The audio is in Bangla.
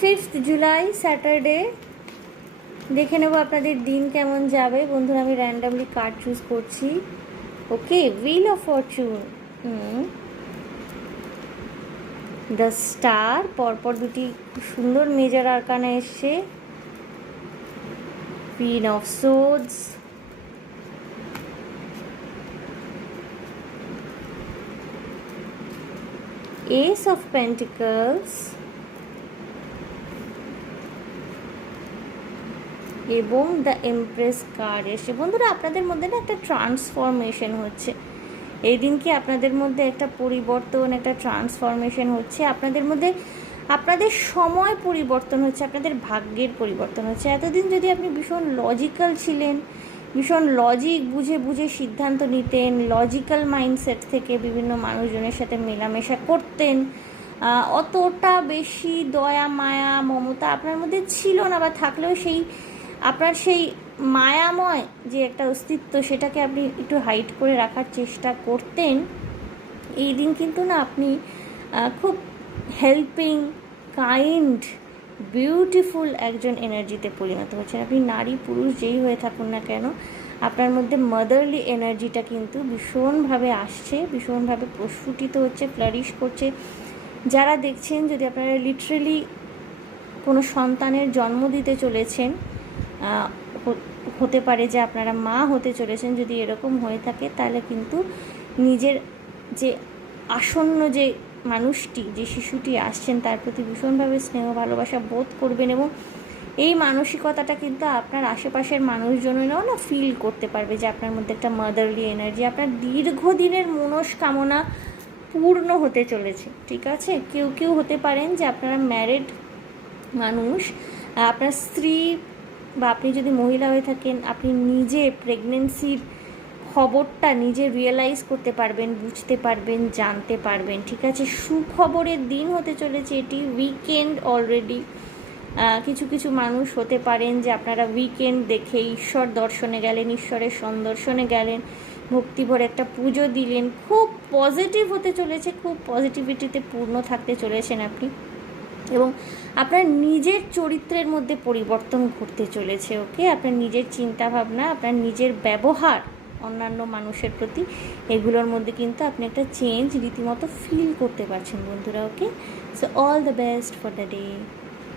5th July Saturday. দেখে নেব আপনাদের দিন কেমন যাবে। বন্ধুরা, আমি র্যান্ডামলি কার্ড চুজ করছি। Okay, wheel of fortune, the star, পরপর দুটি সুন্দর মেজর আরকানা এসছে। Queen of swords, ace of pentacles এবং দ্য এমপ্রেস কার্ড এসে। বন্ধুরা, আপনাদের মধ্যে না একটা ট্রান্সফরমেশন হচ্ছে এই দিন। কি আপনাদের মধ্যে একটা পরিবর্তন, একটা ট্রান্সফরমেশন হচ্ছে আপনাদের মধ্যে। আপনাদের সময় পরিবর্তন হচ্ছে, আপনাদের ভাগ্যের পরিবর্তন হচ্ছে। এতদিন যদি আপনি ভীষণ লজিক্যাল ছিলেন, ভীষণ লজিক বুঝে বুঝে সিদ্ধান্ত নিতেন, লজিক্যাল মাইন্ডসেট থেকে বিভিন্ন মানুষজনের সাথে মেলামেশা করতেন, অতটা বেশি দয়া মায়া মমতা আপনার মধ্যে ছিল না, বা থাকলেও সেই আপনার সেই মায়াময় যে একটা অস্তিত্ব সেটাকে আপনি একটু হাইড করে রাখার চেষ্টা করতেন। এই দিন কিন্তু না আপনি খুব হেল্পিং, কাইন্ড, বিউটিফুল একজন এনার্জিতে পরিণত হচ্ছেন। আপনি নারী পুরুষ যেই হয়ে থাকুন না কেন, আপনার মধ্যে মাদারলি এনার্জিটা কিন্তু ভীষণভাবে আসছে, ভীষণভাবে প্রস্ফুটিত হচ্ছে, ফ্লারিশ করছে। যারা দেখছেন, যদি আপনারা লিটারেলি কোনো সন্তানের জন্ম দিতে চলেছেন, হতে পারে যে আপনারা মা হতে চলেছেন, যদি এরকম হয়ে থাকে তাহলে কিন্তু নিজের যে আসন্ন যে মানুষটি, যে শিশুটি আসছেন তার প্রতি ভীষণভাবে স্নেহ ভালোবাসা বোধ করবেন, এবং এই মানসিকতাটা কিন্তু আপনার আশেপাশের মানুষজনেরাও না ফিল করতে পারবে যে আপনার মধ্যে একটা মাদারলি এনার্জি। আপনার দীর্ঘদিনের মনস্কামনা পূর্ণ হতে চলেছে, ঠিক আছে। কেউ কেউ হতে পারেন যে আপনারা ম্যারিড মানুষ, আপনার স্ত্রী বা আপনি যদি মহিলা হয়ে থাকেন, আপনি নিজে প্রেগনেন্সির খবরটা নিজে রিয়েলাইজ করতে পারবেন, বুঝতে পারবেন, জানতে পারবেন, ঠিক আছে। সুখবরের দিন হতে চলেছে এটি। Weekend already. কিছু কিছু মানুষ হতে পারেন যে আপনারা উইকেন্ড দেখে ঈশ্বর দর্শনে গেলেন, ঈশ্বরের সন্দর্শনে গেলেন, ভক্তিভরে একটা পুজো দিলেন। খুব পজিটিভ হতে চলেছে, খুব পজিটিভিটিতে পূর্ণ থাকতে চলেছেন আপনি, এবং আপনার নিজের চরিত্রের মধ্যে পরিবর্তন ঘটতে চলেছে। ওকে, আপনার নিজের চিন্তাভাবনা, আপনার নিজের ব্যবহার অন্যান্য মানুষের প্রতি, এগুলোর মধ্যে কিন্তু আপনি একটা চেঞ্জ রীতিমতো ফিল করতে পারছেন বন্ধুরা। Okay, so all the best for the day.